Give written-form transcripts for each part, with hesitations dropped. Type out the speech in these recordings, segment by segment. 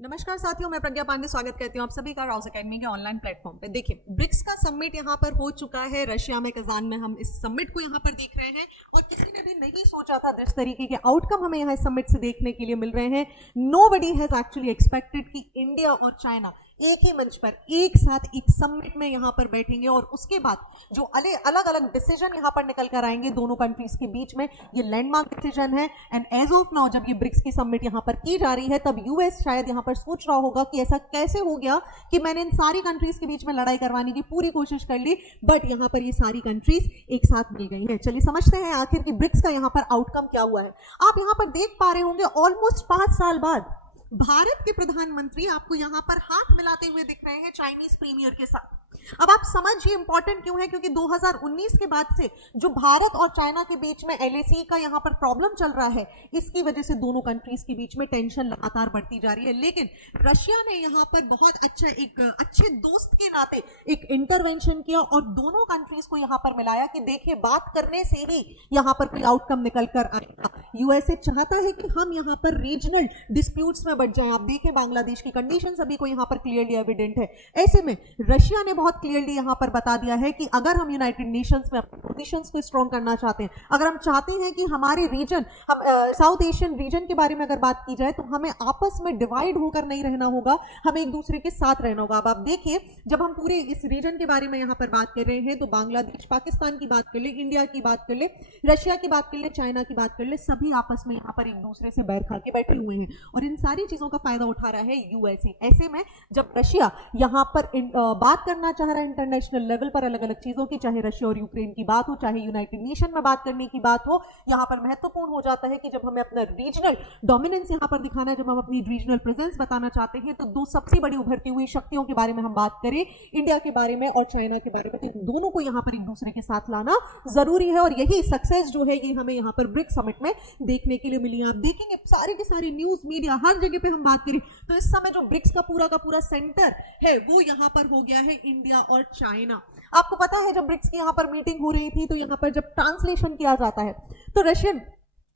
नमस्कार साथियों, मैं प्रज्ञा पांडे स्वागत करती हूँ आप सभी का राउस एकेडमी के ऑनलाइन प्लेटफॉर्म पे। देखिए, ब्रिक्स का समिट यहाँ पर हो चुका है रशिया में, कजान में। हम इस समिट को यहाँ पर देख रहे हैं और किसी ने भी नहीं सोचा था जिस तरीके के आउटकम हमें यहाँ इस समिट से देखने के लिए मिल रहे हैं। नोबडी हैज एक्चुअली एक्सपेक्टेड कि इंडिया और चाइना एक ही मंच पर एक साथ एक समिट में यहाँ पर बैठेंगे और उसके बाद जो अलग अलग डिसीजन यहाँ पर निकल कर आएंगे दोनों कंट्रीज के बीच में, ये लैंडमार्क डिसीजन है। एंड एज ऑफ नाउ जब ये ब्रिक्स की समिट यहाँ पर की जा रही है, तब यूएस शायद यहाँ पर सोच रहा होगा कि ऐसा कैसे हो गया कि मैंने इन सारी कंट्रीज के बीच में लड़ाई करवाने की पूरी कोशिश कर ली, बट यहाँ पर ये सारी कंट्रीज एक साथ मिल गई है। चलिए समझते हैं आखिर की ब्रिक्स का यहाँ पर आउटकम क्या हुआ है। आप यहाँ पर देख पा रहे होंगे ऑलमोस्ट 5 साल बाद भारत के प्रधानमंत्री आपको यहां पर हाथ मिलाते हुए दिख रहे हैं चाइनीज प्रीमियर के साथ। अब आप समझिए इंपॉर्टेंट क्यों है, क्योंकि 2019 के बाद से जो भारत और चाइना के बीच में एलएसी का यहां पर प्रॉब्लम चल रहा है, इसकी वजह से दोनों कंट्रीज के बीच में टेंशन लगातार बढ़ती जा रही है। लेकिन रशिया ने यहां पर बहुत अच्छा, एक अच्छे दोस्त के नाते एक इंटरवेंशन किया और दोनों कंट्रीज को यहां पर मिलाया कि देखिए, बात करने से ही यहां पर कोई आउटकम निकल कर आएगा। यूएसए चाहता है कि हम यहां पर रीजनल डिस्प्यूट्स में बढ़ जाएं। आप देखें बांग्लादेश की कंडीशन सभी को यहां पर क्लियरली एविडेंट है। ऐसे में रशिया ने बहुत क्लियरली यहां पर बता दिया है कि अगर हम यूनाइटेड नेशंस में अपने पोजीशंस को स्ट्रॉन्ग करना चाहते हैं, अगर हम चाहते हैं कि हमारे रीजन, हम साउथ एशियन रीजन के बारे में अगर बात की जाए, तो हमें आपस में डिवाइड होकर नहीं रहना होगा, हमें एक दूसरे के साथ रहना होगा। अब आप देखिए, जब हम पूरे इस रीजन के बारे में यहां पर बात कर रहे हैं, तो बांग्लादेश, पाकिस्तान की बात कर ले, इंडिया की बात कर ले, रशिया की बात कर ले, चाइना की बात कर ले, सभी आपस में यहां पर एक दूसरे से बैर खा के बैठे हुए हैं और इन सारी चीजों का फायदा उठा रहा है यूएसए। ऐसे में जब रशिया यहां पर बात करना चाह रहा है इंटरनेशनल लेवल पर अलग अलग चीजों की, चाहे रशिया और यूक्रेन की बात हो, चाहे यूनाइटेड नेशन में बात करने की बात हो, यहां पर महत्वपूर्ण हो जाता है कि जब हमें अपना रीजनल डोमिनेंस यहां पर दिखाना है, जब हम अपनी रीजनल प्रेजेंस बताना चाहते हैं, तो दो सबसे बड़ी उभरती हुई शक्तियों के बारे में हम बात करें, इंडिया के बारे में और चाइना के बारे में, तो दोनों को यहां पर एक दूसरे के साथ लाना जरूरी है। और यही सक्सेस जो है ये हमें यहां पर ब्रिक्स समिट में देखने के लिए मिली है। आप देखेंगे सारे के सारे न्यूज मीडिया हर जगह पे हम बात करें तो इस समय जो ब्रिक्स का पूरा सेंटर है वो यहां पर हो गया है इंडिया और चाइना। आपको पता है जब ब्रिक्स की यहां पर मीटिंग हो रही थी, तो यहां पर जब ट्रांसलेशन किया जाता है, तो रशियन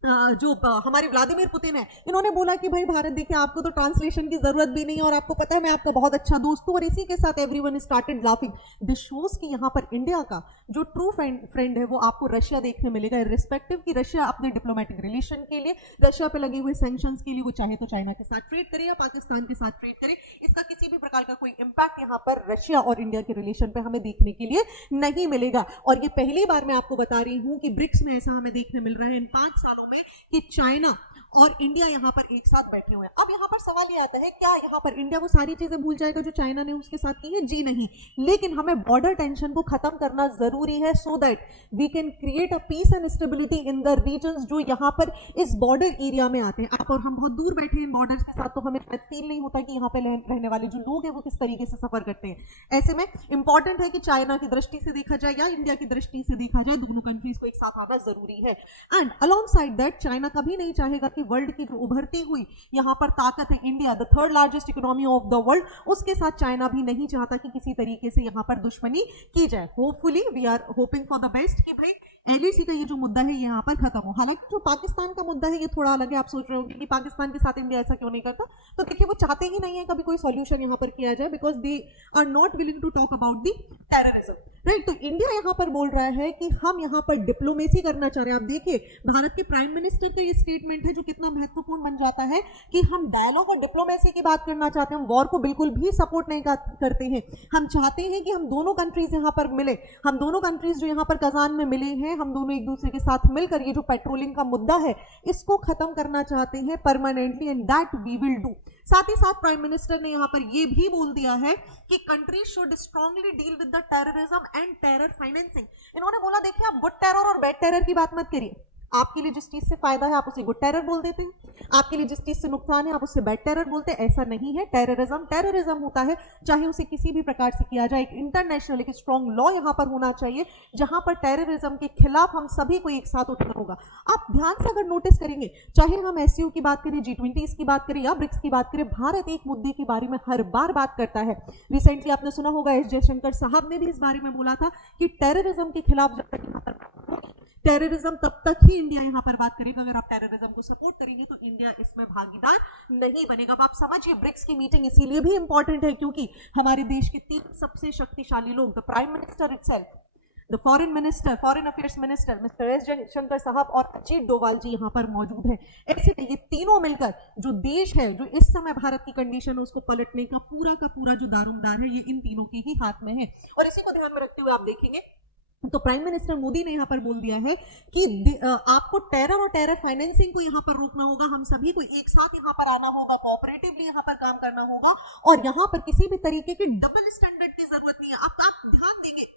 जो हमारे व्लादिमीर पुतिन है, इन्होंने बोला कि भाई भारत देखिए, आपको तो ट्रांसलेशन की जरूरत भी नहीं है और आपको पता है मैं आपका बहुत अच्छा दोस्त हूं, और इसी के साथ everyone started laughing. This shows कि यहाँ पर इंडिया का जो ट्रू फ्रेंड है वो आपको रशिया देखने मिलेगा, इर्रिस्पेक्टिव कि रशिया अपने डिप्लोमेटिक रिलेशन के लिए, रशिया पे लगे हुए सैंक्शंस के लिए वो चाहे तो चाइना के साथ ट्रीट करे या पाकिस्तान के साथ ट्रीट करे, इसका किसी भी प्रकार का कोई इंपैक्ट यहाँ पर रशिया और इंडिया के रिलेशन पे हमें देखने के लिए नहीं मिलेगा। और ये पहली बार मैं आपको बता रही हूँ कि ब्रिक्स में ऐसा हमें देखने मिल रहा है इन 5 सालों में कि चाइना और इंडिया यहां पर एक साथ बैठे हुए हैं। अब यहां पर सवाल ये आता है, क्या यहां पर इंडिया वो सारी चीजें भूल जाएगा जो चाइना ने उसके साथ की है? जी नहीं, लेकिन हमें बॉर्डर टेंशन को खत्म करना जरूरी है, so that we can create a peace and stability in the regions जो यहां पर इस बॉर्डर एरिया में आते हैं। आप और हम बहुत दूर बैठे हैं इन बॉर्डर्स के साथ, तो हमें फील नहीं होता कि यहाँ पे रहने वाले जो लोग हैं वो किस तरीके से सफर करते हैं। ऐसे में इंपॉर्टेंट है कि चाइना की दृष्टि से देखा जाए या इंडिया की दृष्टि से देखा जाए, दोनों कंट्रीज को एक साथ आना जरूरी है। And along side that China कभी नहीं चाहेगा कि वर्ल्ड की जो उभरती हुई यहाँ पर ताकत है India, the 3rd largest economy of the world, उसके साथ चाइना भी नहीं चाहता कि किसी तरीके से यहाँ पर दुश्मनी की जाए। Hopefully we are hoping for the best कि भाई एलएसी का ये जो मुद्दा है यहाँ पर खत्म हो। हालांकि जो पाकिस्तान का मुद्दा है ये थोड़ा अलग है। आप सोच रहे होंगे कि पाकिस्तान के साथ इंडिया ऐसा क्यों नहीं करता, तो देखिए वो चाहते ही नहीं है कभी कोई सॉल्यूशन यहाँ पर किया जाए, because they are not willing to talk about the terrorism, right. तो इंडिया यहाँ पर बोल रहा है कि हम यहाँ पर डिप्लोमेसी करना चाह रहे हैं। आप देखिए भारत के प्राइम मिनिस्टर का ये स्टेटमेंट है जो कितना महत्वपूर्ण बन जाता है कि हम डायलॉग और डिप्लोमेसी की बात करना चाहते हैं, हम वॉर को बिल्कुल भी सपोर्ट नहीं करते हैं। हम चाहते हैं कि हम दोनों कंट्रीज यहाँ पर मिले, हम दोनों कंट्रीज जो यहाँ पर कजान में मिले हैं, हम दोनों एक दूसरे के साथ मिलकर ये जो पेट्रोलिंग का मुद्दा है इसको खत्म करना चाहते हैं permanently, and that we will do. साथ ही साथ प्राइम मिनिस्टर ने यहाँ पर ये भी बोल दिया है कि country should strongly deal with the terrorism and terror financing. इन्होंने बोला देखिए, आप गुड टेरर और बैड टेरर की बात मत करिए, आपके लिए जिस चीज से फायदा है आप उसे गुड टेरर बोल देते हैं, आपके लिए जिस चीज से नुकसान है आप उससे बैड टेरर बोलते हैं। ऐसा नहीं है। टेररिज्म होता है चाहे उसे किसी भी प्रकार से किया जाए, एक इंटरनेशनल एक स्ट्रॉन्ग लॉ यहाँ पर होना चाहिए जहां पर टेररिज्म के खिलाफ हम सभी को एक साथ उठना होगा। आप ध्यान से अगर नोटिस करेंगे, चाहे हम एससीओ की बात करें, G20 की बात करें या ब्रिक्स की बात करें, भारत एक मुद्दे के बारे में हर बार बात करता है। रिसेंटली आपने सुना होगा एस जयशंकर साहब ने भी इस बारे में बोला था कि टेररिज्म के खिलाफ जब तक टेररिज्म तब तक ही इंडिया यहाँ पर बात करेगा, अगर आप टेररिज्म को सपोर्ट करेंगे तो इंडिया इसमें भागीदार नहीं बनेगा। अब आप समझिए ब्रिक्स की मीटिंग इसीलिए भी इंपॉर्टेंट है क्योंकि हमारे देश के 3 सबसे शक्तिशाली लोग, the prime minister itself, the foreign minister, foreign affairs minister mister S Jaishankar साहब और अजीत डोभाल जी यहाँ पर मौजूद हैं। ऐसे में ये तीनों मिलकर जो देश है, जो इस समय भारत की कंडीशन है उसको पलटने का पूरा जो दारोमदार है ये इन तीनों के ही हाथ में है। और इसी को ध्यान में रखते हुए आप देखेंगे तो प्राइम मिनिस्टर मोदी ने यहाँ पर बोल दिया है कि आपको टेरर और टेरर फाइनेंसिंग को यहाँ पर रोकना होगा, हम सभी को एक साथ यहाँ पर आना होगा, कोऑपरेटिवली यहाँ पर काम करना होगा और यहाँ पर किसी भी तरीके की डबल स्टैंडर्ड की जरूरत नहीं है। अब आप ध्यान देंगे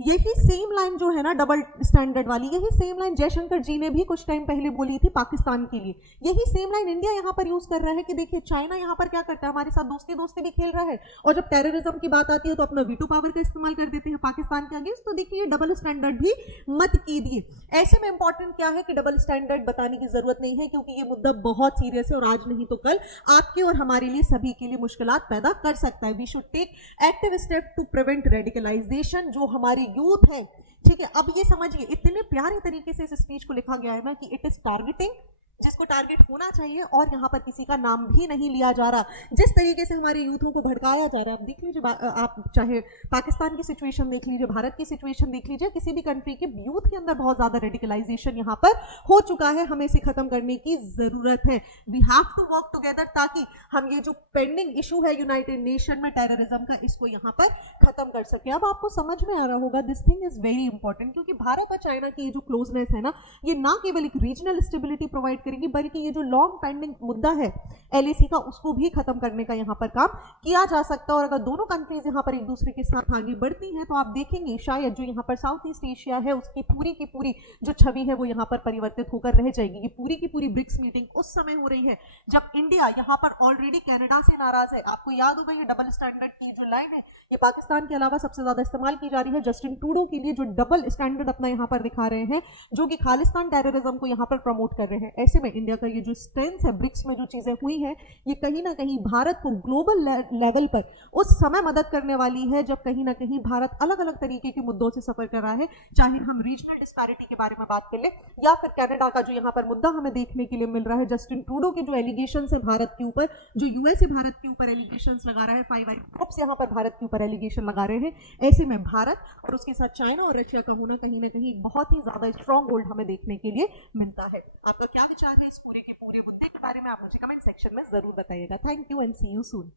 यही सेम लाइन जो है ना डबल स्टैंडर्ड वाली, यही सेम लाइन जयशंकर जी ने भी कुछ टाइम पहले बोली थी पाकिस्तान के लिए। यही सेम लाइन इंडिया यहाँ पर यूज कर रहा है कि देखिए चाइना यहाँ पर क्या करता है, हमारे साथ दोस्ती भी खेल रहा है और जब टेररिज्म की बात आती है तो अपना वीटो पावर का इस्तेमाल कर देते हैं पाकिस्तान के अगेंस्ट। तो देखिए डबल स्टैंडर्ड भी मत कीजिए। ऐसे में इंपॉर्टेंट क्या है कि डबल स्टैंडर्ड बताने की जरूरत नहीं है क्योंकि ये मुद्दा बहुत सीरियस है और आज नहीं तो कल आपके और हमारे लिए सभी के लिए मुश्किलात पैदा कर सकता है। We should take active step to prevent radicalization. जो हमारी यूथ है, ठीक है, अब ये समझिए इतने प्यारे तरीके से इस स्पीच को लिखा गया है ना कि इट इज टारगेटिंग जिसको टारगेट होना चाहिए और यहाँ पर किसी का नाम भी नहीं लिया जा रहा। जिस तरीके से हमारे यूथों को भड़काया जा रहा है, आप देख लीजिए, आप चाहे पाकिस्तान की सिचुएशन देख लीजिए, भारत की सिचुएशन देख लीजिए, किसी भी कंट्री के यूथ के अंदर बहुत ज्यादा रेडिकलाइजेशन यहाँ पर हो चुका है। हमें इसे खत्म करने की जरूरत है। We have to work together ताकि हम ये जो पेंडिंग इशू है यूनाइटेड नेशन में टेररिज्म का, इसको यहाँ पर खत्म कर सके। अब आपको समझ में आ रहा होगा this thing is very important क्योंकि भारत और चाइना की ये जो क्लोजनेस है ना, ये ना केवल एक रीजनल स्टेबिलिटी प्रोवाइड करेगी बल्कि ये जो लॉन्ग पेंडिंग मुद्दा है एलएसी का, उसको भी खत्म करने का यहाँ पर काम किया जा सकता है। और अगर दोनों कंट्रीज यहाँ पर एक दूसरे के साथ आगे बढ़ती हैं तो आप देखेंगे शायद जो यहाँ पर साउथ ईस्ट एशिया है उसकी पूरी की पूरी जो छवि है वो यहाँ पर परिवर्तित होकर रह जाएगी। ये पूरी की पूरी ब्रिक्स मीटिंग उस समय हो रही है जब इंडिया यहाँ पर ऑलरेडी कनाडा से नाराज है। आपको याद होगा ये डबल स्टैंडर्ड की जो लाइन है ये पाकिस्तान के अलावा सबसे ज्यादा इस्तेमाल की जा रही है जस्टिन ट्रूडो के लिए, जो डबल स्टैंडर्ड अपना यहाँ पर दिखा रहे हैं, जो कि खालिस्तान टेररिज्म को यहाँ पर प्रमोट कर रहे हैं। ऐसे में इंडिया का ये जो स्ट्रेंथ है ब्रिक्स में जो चीजें हुई हैं, ये कहीं ना कहीं भारत को ग्लोबल लेवल पर उस समय मदद करने वाली है जब कहीं ना कहीं भारत अलग अलग तरीके के मुद्दों से सफर कर रहा है, चाहे हम रीजनल डिस्पैरिटी के बारे में बात कर ले या फिर कनाडा का जो यहाँ पर मुद्दा हमें देखने के लिए मिल रहा है, जस्टिन ट्रूडो के जो एलिगेशन है भारत के ऊपर, जो यूएसए भारत के ऊपर एलिगेशन लगा रहा है, 5 आई ग्रुप्स यहाँ पर भारत के ऊपर एलिगेशन लगा रहे हैं। ऐसे में भारत और उसके साथ चाइना और रशिया का होना कहीं ना कहीं बहुत ही ज्यादा स्ट्रॉन्ग होल्ड हमें देखने के लिए मिलता है। आपका क्या विचार है इस पूरे के पूरे मुद्दे के बारे में, आप मुझे कमेंट सेक्शन में जरूर बताइएगा। Thank you and see you soon.